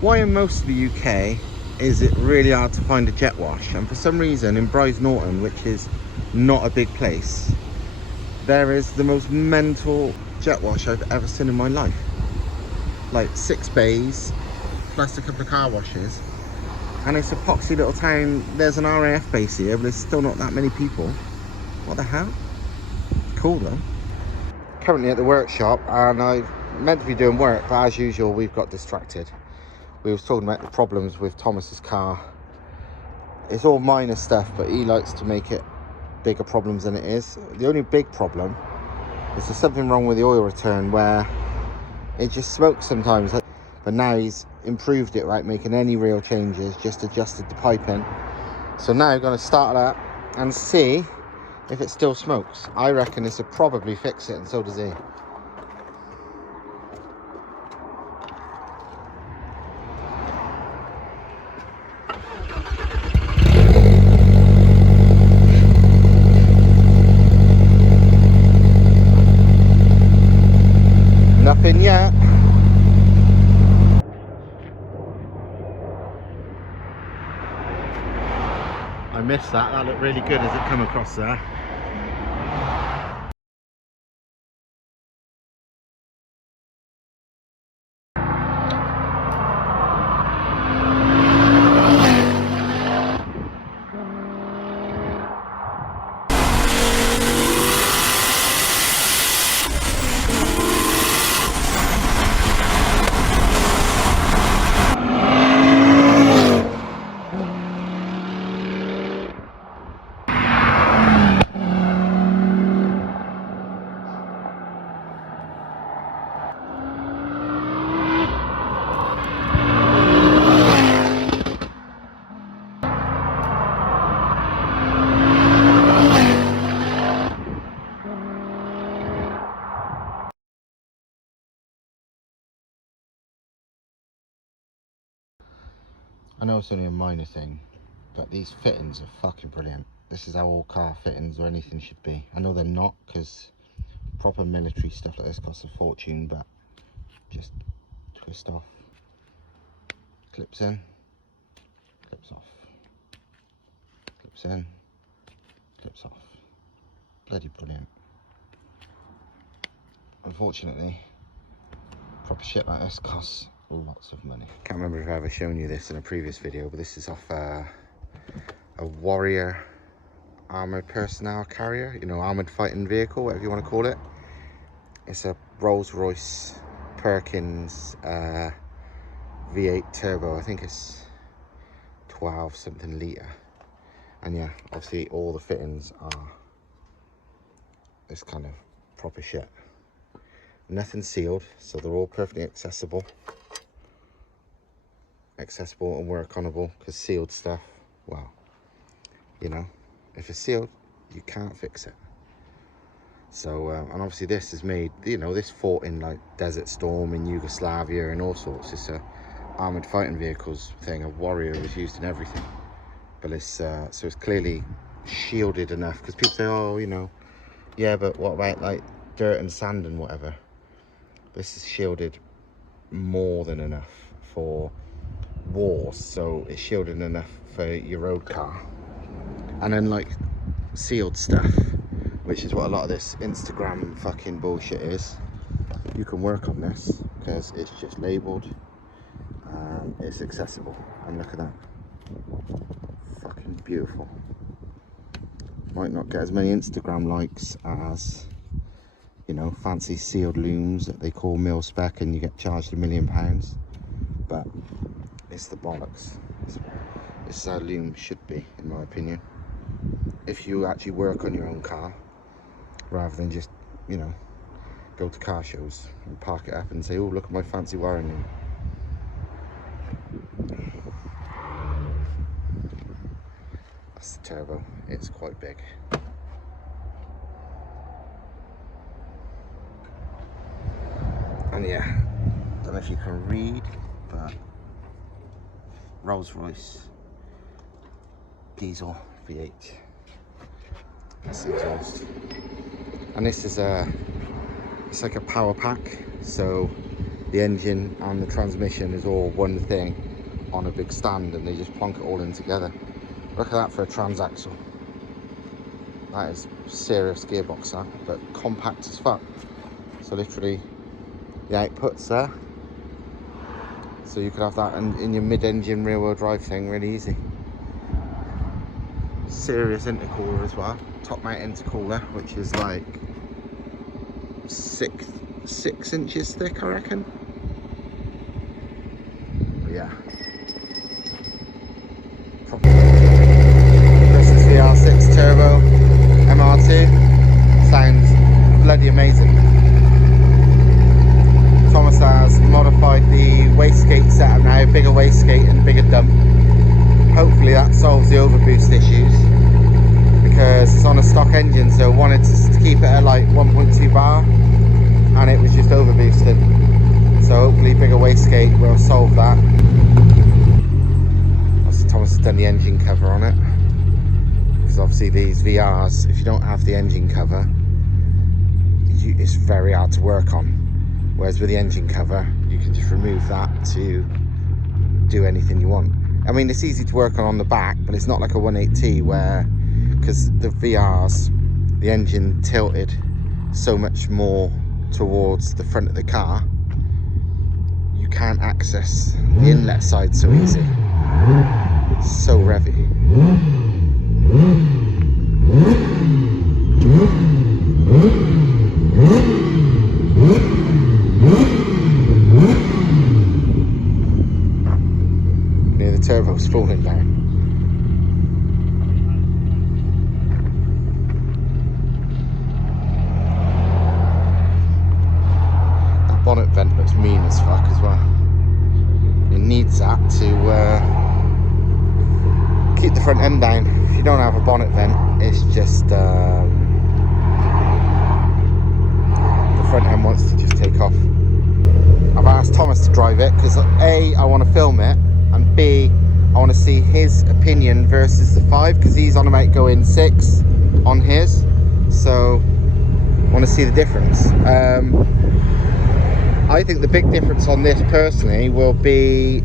Why in most of the UK is it really hard to find a jet wash? And for some reason in Bryce Norton, which is not a big place, there is the most mental jet wash I've ever seen in my life. Like 6 bays, plus a couple of car washes. And it's a poxy little town. There's an RAF base here, but there's still not that many people. What the hell? Cool though. Currently at the workshop, and I'm meant to be doing work, but as usual we've got distracted. We was talking about the problems with Thomas's car. It's all minor stuff, but he likes to make it bigger problems than it is. The only big problem is there's something wrong with the oil return where it just smokes sometimes. But now he's improved it, right, making any real changes, just adjusted the piping. So now I'm going to start that and see if it still smokes. I reckon this will probably fix it, and so does he. Nothing yet. I missed that. That looked really good as it come across there. I know it's only a minor thing, but these fittings are fucking brilliant. This is how all car fittings or anything should be. I know they're not, because proper military stuff like this costs a fortune, but just twist off, clips in, clips off, clips in, clips off. Bloody brilliant. Unfortunately, proper shit like this costs lots of money. Can't remember if I've ever shown you this in a previous video, but this is off a Warrior armoured personnel carrier, you know, armoured fighting vehicle, whatever you want to call it. It's a Rolls-Royce Perkins V8 turbo. I think it's 12 something litre. And yeah, obviously all the fittings are this kind of proper shit. Nothing sealed, so they're all perfectly accessible and work onable, because sealed stuff, well, you know, if it's sealed, you can't fix it. So, and obviously this is made, you know, this fought in like Desert Storm in Yugoslavia and all sorts. It's a armoured fighting vehicles thing. A Warrior is used in everything. But it's, so it's clearly shielded enough, because people say, oh, you know, yeah, but what about like dirt and sand and whatever? This is shielded more than enough for wars, so it's shielded enough for your road car. And then like sealed stuff, which is what a lot of this Instagram fucking bullshit is, you can work on this because it's just labelled and it's accessible. And look at that, fucking beautiful. Might not get as many Instagram likes as, you know, fancy sealed looms that they call mil spec and you get charged £1 million, but it's the bollocks. This is how loom should be, in my opinion. If you actually work on your own car, rather than just, you know, go to car shows and park it up and say, oh, look at my fancy wiring loom. That's the turbo. It's quite big. And yeah, don't know if you can read, but Rolls-Royce diesel V8. That's the exhaust. And this is it's like a power pack, so the engine and the transmission is all one thing on a big stand, and they just plonk it all in together. Look at that for a transaxle. That is serious gearbox, that, but compact as fuck. So literally the outputs there, so you could have that in your mid-engine rear-wheel drive thing really easy. Serious intercooler as well, top mount intercooler, which is like six inches thick, I reckon. But yeah, this is the R6 turbo MR2. Sounds bloody amazing. Thomas has modified the wastegate setup now, bigger wastegate and bigger dump. Hopefully that solves the overboost issues, because it's on a stock engine, so I wanted to keep it at like 1.2 bar and it was just overboosted. So hopefully bigger wastegate will solve that. Thomas has done the engine cover on it, because obviously these VRs, if you don't have the engine cover, it's very hard to work on. Whereas with the engine cover, you can just remove that to do anything you want. I mean, it's easy to work on the back, but it's not like a 180T where, because the VRs, the engine tilted so much more towards the front of the car, you can't access the inlet side so easy. It's so revvy. Near the turbo's falling down. That bonnet vent looks mean as fuck as well. It needs that to keep the front end down. If you don't have a bonnet vent, it's just the front end wants to just take off. I've asked Thomas to drive it because A, I want to film it, and B, I want to see his opinion versus the 5, because he's on about going 6 on his, so I want to see the difference. I think the big difference on this personally will be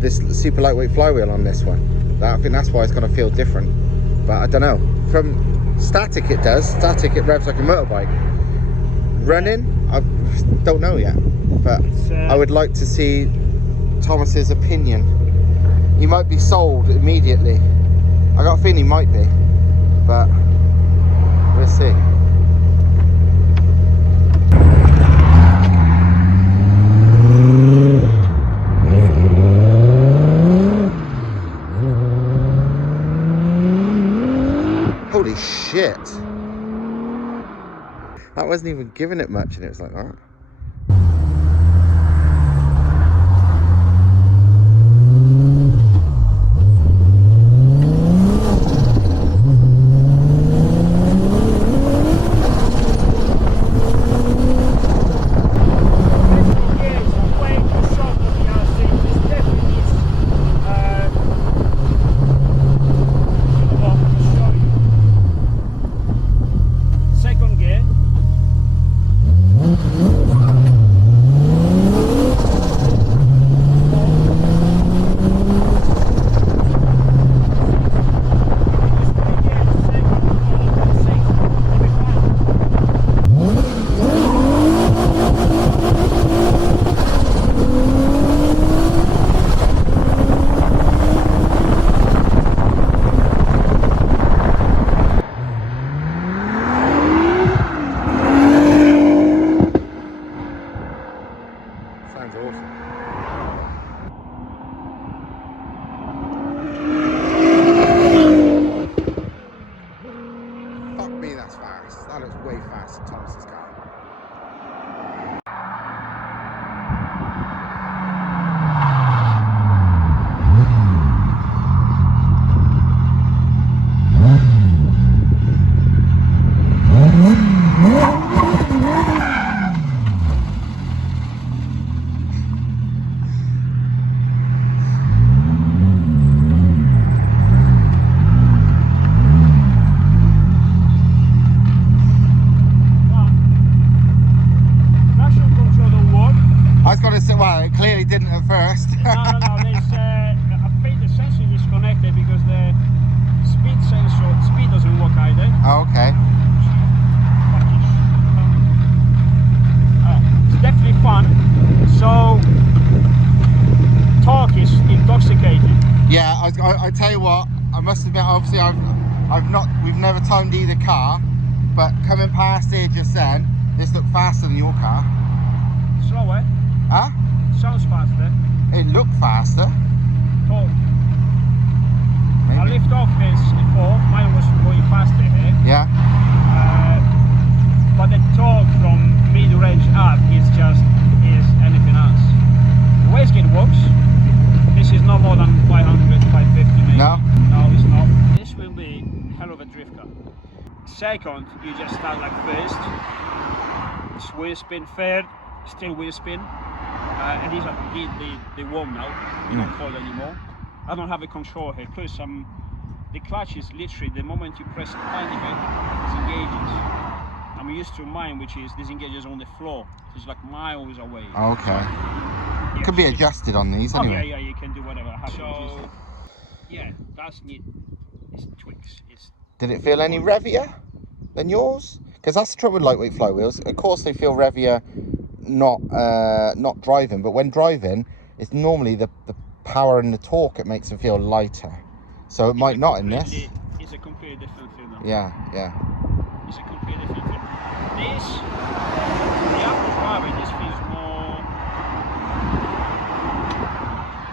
this super lightweight flywheel on this one. I think that's why it's going to feel different, but I don't know. From static it does. Static it revs like a motorbike. Running, I don't know yet, but I would like to see Thomas's opinion. He might be sold immediately. I got a feeling he might be, but we'll see. Holy shit! That wasn't even giving it much, and it was like that. Sounds awesome. Fuck me, that's fast. That looks way faster than Thomas's car. at first. No. There's, I think the sensor is disconnected because the speed doesn't work either. Oh, okay. It's definitely fun. So talk is intoxicating. Yeah, I tell you what, I must admit, obviously we've never timed either car, but coming past here just then, this looked faster than your car. Slower. Huh? Sounds faster. It looked faster. Talk. Maybe. I lift off this before, mine was going faster here. Yeah. But the torque from mid-range up is anything else. The wastegate works. This is no more than 500, 550 maybe. No? No, it's not. This will be a hell of a drift car. Second, you just start like first. It's wheel spin, third, still wheel spin. And these are the warm now, they're not cold anymore. I don't have a control here, plus the clutch is literally, the moment you press a tiny bit, it disengages. I'm used to mine, which is disengages on the floor. It's like miles away. Okay. Yeah, Could be adjusted on these anyway. Yeah, you can do whatever. So, yeah, that's neat. It's tweaks. Did it feel any revier than yours? Because that's the trouble with lightweight flywheels. Of course, they feel revier not driving, but when driving, it's normally the power and the torque it makes them feel lighter. So it might not in this. It's a completely different feel now. Yeah. It's a completely different feel. The after driving, this feels more.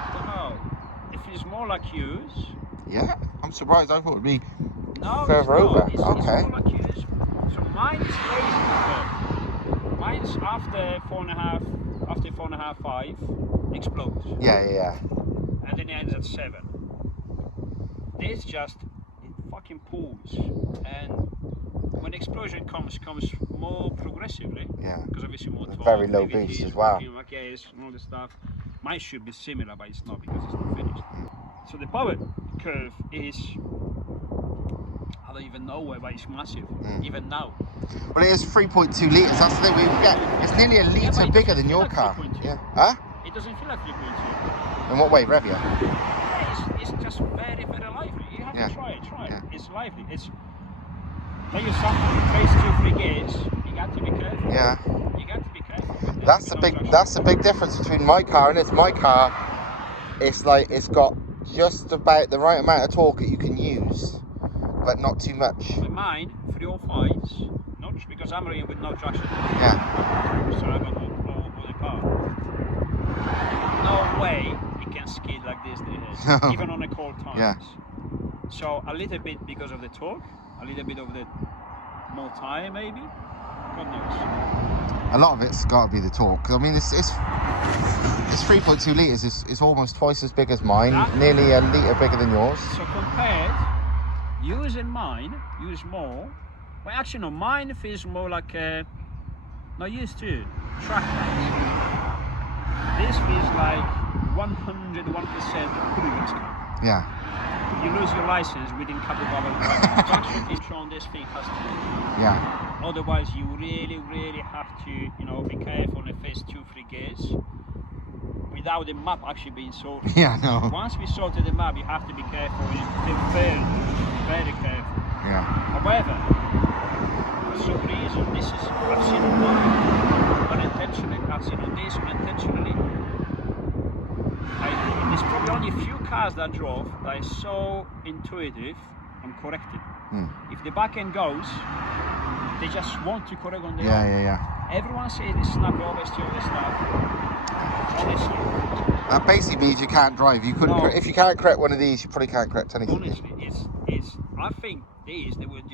I don't know. It feels more like yours. Yeah, I'm surprised. I thought it'd be No, further it's over. It's Okay. more like yours. So mine is lazy. Mine's after 4.5, 5 explodes. Yeah. And then it ends at 7. This just it fucking pulls, and when the explosion comes more progressively. Yeah. Because obviously more torque, Very low PVTs, boost as well. and all the stuff. Mine should be similar, but it's not because it's not finished. So the power curve is, I don't even know where, but it's massive, even now. Well, it is 3.2 litres. That's the thing we get. It's nearly a litre bigger than your car. 3.2. Yeah. Huh? It doesn't feel like 3.2. In what way, revier? Yeah, it's just very, very lively. You have to try it. Yeah. It's lively. It's tell you something. You trace 2-3 gears. You got to be careful. Yeah. You got to be careful. That's the big difference between my car and this. My car, it's like it's got just about the right amount of torque that you can use, but not too much. With mine, 305s, not because I'm running with no traction. Yeah. So I got all the power. No way it can skid like this these days, even on the cold times. Yeah. So a little bit because of the torque, a little bit of the more tire maybe. God knows. A lot of it's got to be the torque. I mean, it's 3.2 litres. It's almost twice as big as mine, nearly a litre bigger than yours. So compared, yours and mine, use more. Well, actually, no, mine feels more like no, yours too. Track lights. This feels like 101% previous car. Yeah. You lose your license within a couple of hours. Traction control on this thing has to be. Yeah. Otherwise, you really have to, be careful on the first 2-3 gears without the map actually being sorted. Yeah, no. Once we sorted the map, you have to be careful. You feel very careful. Yeah. However, for some reason, this is I've seen on mine unintentionally. I've seen on this unintentionally. There's probably only a few cars that drove that is so intuitive and corrected. If the back end goes, they just want to correct on their own. Yeah. Everyone says they snap over, steal the stuff. Honestly. That basically means you can't drive. You couldn't. No. If you can't correct one of these, you probably can't correct anything. Honestly, it's. I think these they would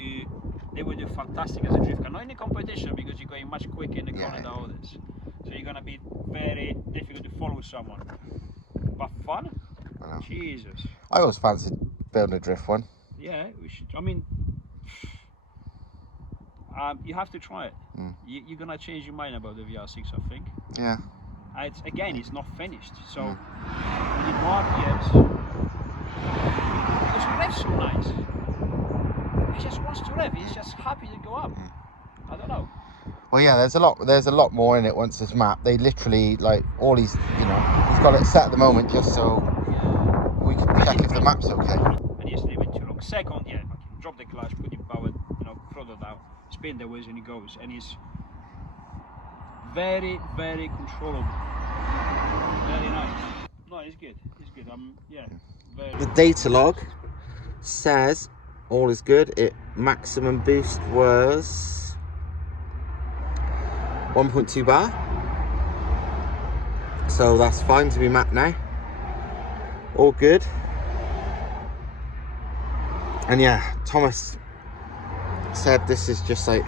do fantastic as a drift car. Not in the competition because you're going much quicker in the corner than others. So you're gonna be very difficult to follow someone. But fun? Jesus. I always fancied building a drift one. Yeah, we should. I mean, you have to try it. You're gonna change your mind about the VR6, I think. Yeah. It's not finished, so we need more RPMs. Because it revs so nice. He just wants to rev. He's just happy to go up. I don't know. Well, yeah, there's a lot more in it once it's mapped. They literally, like, all he's got it set at the moment just so we can check if the map's okay. And just leave it too long. Second, yeah, drop the clutch, put your power, throttle down, spin the wheels and it goes. And it's very, very controllable. Very nice. No, it's good. It's good. Yeah. Very. The data log says all is good. Maximum boost was 1.2 bar. So that's fine to be mapped now. All good. And yeah, Thomas said this is just like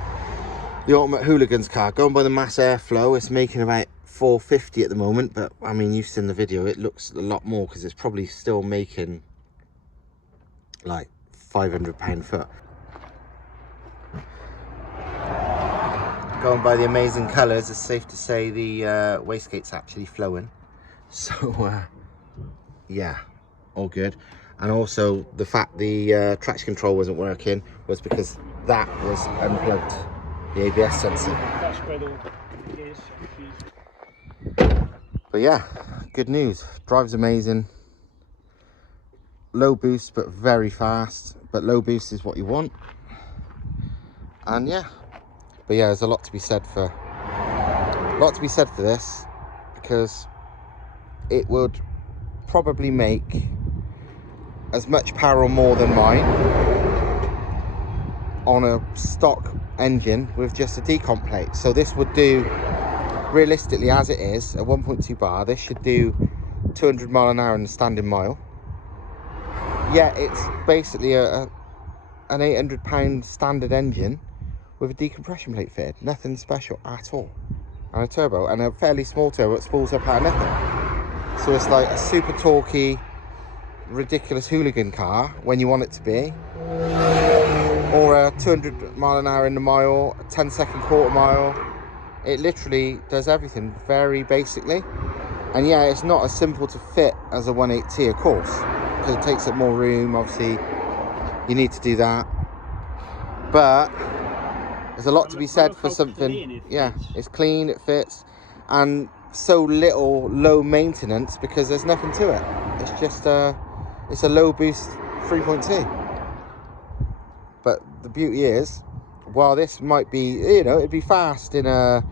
the ultimate hooligans car. Going by the mass airflow, it's making about 450 at the moment, but I mean, you've seen the video, it looks a lot more because it's probably still making like £500 foot. Going by the amazing colours, it's safe to say the wastegate's actually flowing. So yeah, all good. And also the fact the traction control wasn't working was because that was unplugged, the ABS sensor. But yeah, good news. Drives amazing. Low boost but very fast. But low boost is what you want. And yeah. But yeah, there's a lot to be said for this, because it would probably make as much power or more than mine on a stock engine with just a decomp plate. So this would do, realistically as it is, a 1.2 bar, this should do 200 mile an hour in the standing mile. Yeah, it's basically an 800 pound standard engine with a decompression plate fitted. Nothing special at all. And a turbo, and a fairly small turbo that spools up out of nothing. So it's like a super torquey, ridiculous hooligan car when you want it to be, or a 200 mile an hour in the mile, a 10-second quarter mile. It literally does everything very basically. And yeah, it's not as simple to fit as a 1.8T, of course, because it takes up more room. Obviously you need to do that, but there's a lot to be said for something. Yeah, it's clean, it fits, and so little low maintenance because there's nothing to it. It's just it's a low boost 3.2. But the beauty is, while this might be, it'd be fast in a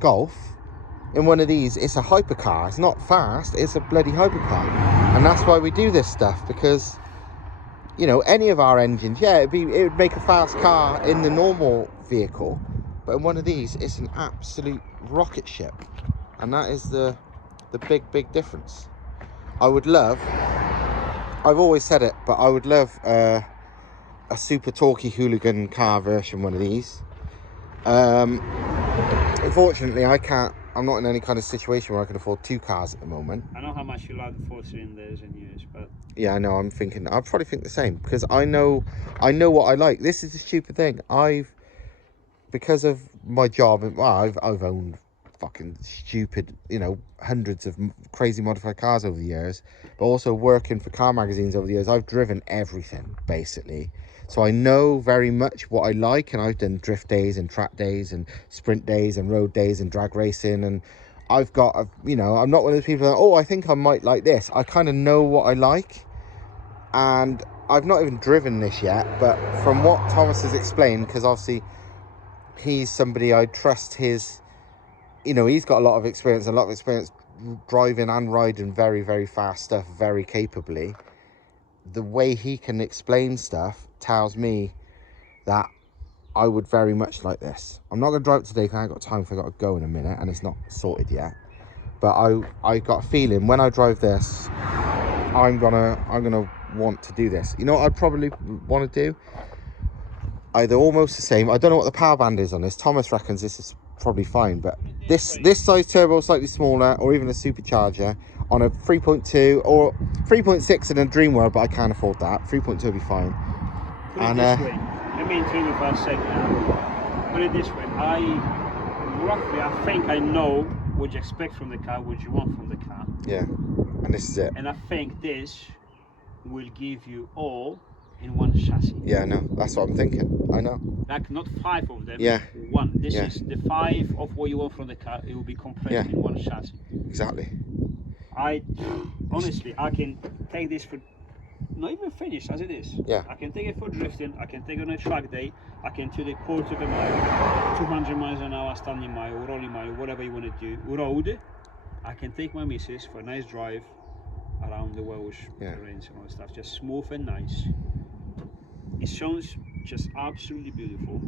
Golf, in one of these it's a hypercar. It's not fast, it's a bloody hypercar. And that's why we do this stuff, because any of our engines, yeah, it would make a fast car in the normal vehicle, but in one of these it's an absolute rocket ship. And that is the big difference. I've always said it, but I would love a super torquey hooligan car version, one of these. Unfortunately I'm not in any kind of situation where I can afford two cars at the moment. I know how much you like the 4 cylinders and yours, but yeah, I know. I'll probably think the same, because I know what I like. This is the stupid thing. Because of my job, well, I've owned fucking stupid, hundreds of crazy modified cars over the years, but also working for car magazines over the years, I've driven everything basically. So I know very much what I like, and I've done drift days and track days and sprint days and road days and drag racing, and I'm not one of those people that, I think I might like this. I kind of know what I like, and I've not even driven this yet, but from what Thomas has explained, because obviously he's somebody I trust his, he's got a lot of experience driving and riding very, very fast stuff very capably. The way he can explain stuff tells me that I would very much like this. I'm not going to drive it today because I ain't got time, because I've got to go in a minute and it's not sorted yet. But I got a feeling when I drive this, I'm gonna want to do this. What I'd probably want to do? Either almost the same. I don't know what the power band is on this. Thomas reckons this is probably fine, but this size turbo, slightly smaller, or even a supercharger on a 3.2 or 3.6 in a dream world, but I can't afford that. 3.2 would be fine. Put it this way. Let me interview for a second. Put it this way. I think I know what you expect from the car, what you want from the car. Yeah, and this is it. And I think this will give you all in one chassis. Yeah, I know. That's what I'm thinking. I know. Like not 5 of them. Yeah. One. This Yeah. is the 5 of what you want from the car. It will be compressed Yeah. in one chassis. Exactly. I honestly, I can take this for not even finished as it is. Yeah. I can take it for drifting. I can take it on a track day. I can do the quarter of a mile, 200 miles an hour, standing mile, rolling mile, whatever you want to do. Road. I can take my missus for a nice drive around the Welsh terrains and all that stuff. Just smooth and nice. It sounds just absolutely beautiful.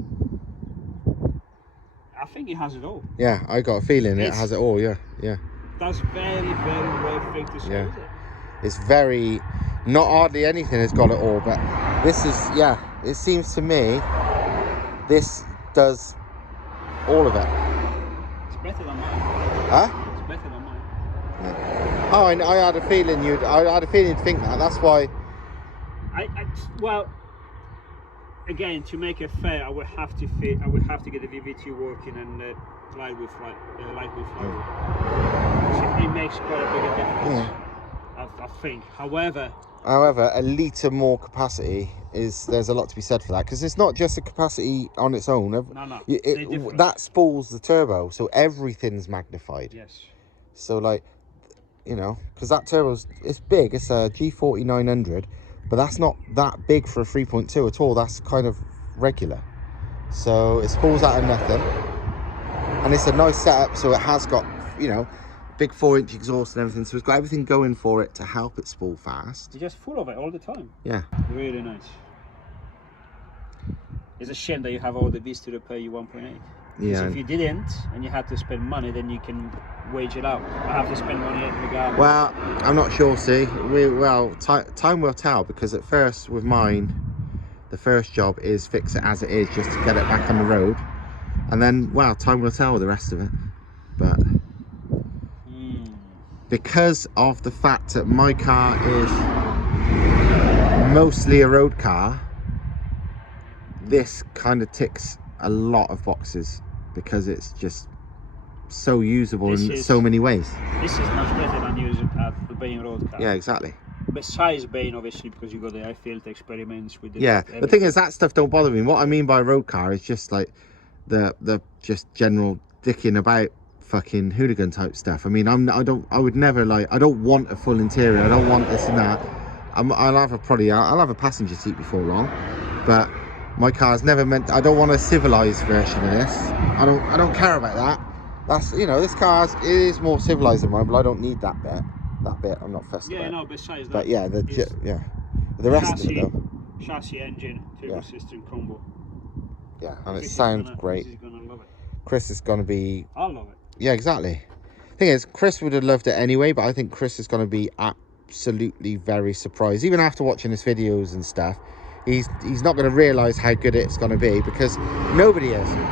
I think it has it all. Yeah, I got a feeling it has it all. Yeah, yeah. That's very, very rare thing to say, Yeah. is it? It's very, not hardly anything has got it all, but this is, yeah, it seems to me this does all of it. It's better than mine. Huh? It's better than mine. Yeah. Oh, I had a feeling you'd think that. That's why. Well, again, to make it fair, I would have to get the VVT working and light with fly. It makes quite a big difference. I think. However, a litre more capacity there's a lot to be said for that, because it's not just a capacity on its own. No. That spools the turbo, so everything's magnified. Yes. So like, you know, because that it's big. It's a G40 900, but that's not that big for a 3.2 at all. That's kind of regular. So it spools out of nothing, and it's a nice setup. So it has got, you know, big 4-inch exhaust and everything, so it's got everything going for it to help it spool fast. You're just full of it all the time. Yeah. Really nice. It's a shame that you have all the beats to repair you 1.8. Yeah. If you didn't and you had to spend money, then you can wage it out. I have to spend money at the garden. Well, I'm not sure. See, time will tell, because at first with mine, the first job is fix it as it is, just to get it back on the road, and then, well, time will tell with the rest of it. But because of the fact that my car is mostly a road car, this kind of ticks a lot of boxes, because it's just so usable in so many ways. This is much better than using the Bain road car. Yeah, exactly. Besides Bain, obviously, because you got the airfield experiments with the the thing is, that stuff don't bother me. What I mean by road car is just like the just general dicking about fucking hooligan type stuff. I mean, I would never, like, I don't want a full interior, I don't want this and that. I'll have a passenger seat before long, but my car's never meant, I don't want a civilized version of this. I don't care about that. That's, you know, this car is more civilized than mine, but I don't need that bit. I'm not fussed about. Yeah, no, besides that. But yeah, the rest of it though. Chassis, engine, turbo system combo. Yeah, and it sounds great. Chris is gonna love it. Chris is gonna be. I'll love it. Yeah, exactly. Thing is, Chris would have loved it anyway, but I think Chris is gonna be absolutely very surprised, even after watching his videos and stuff. He's not gonna realise how good it's gonna be, because nobody is.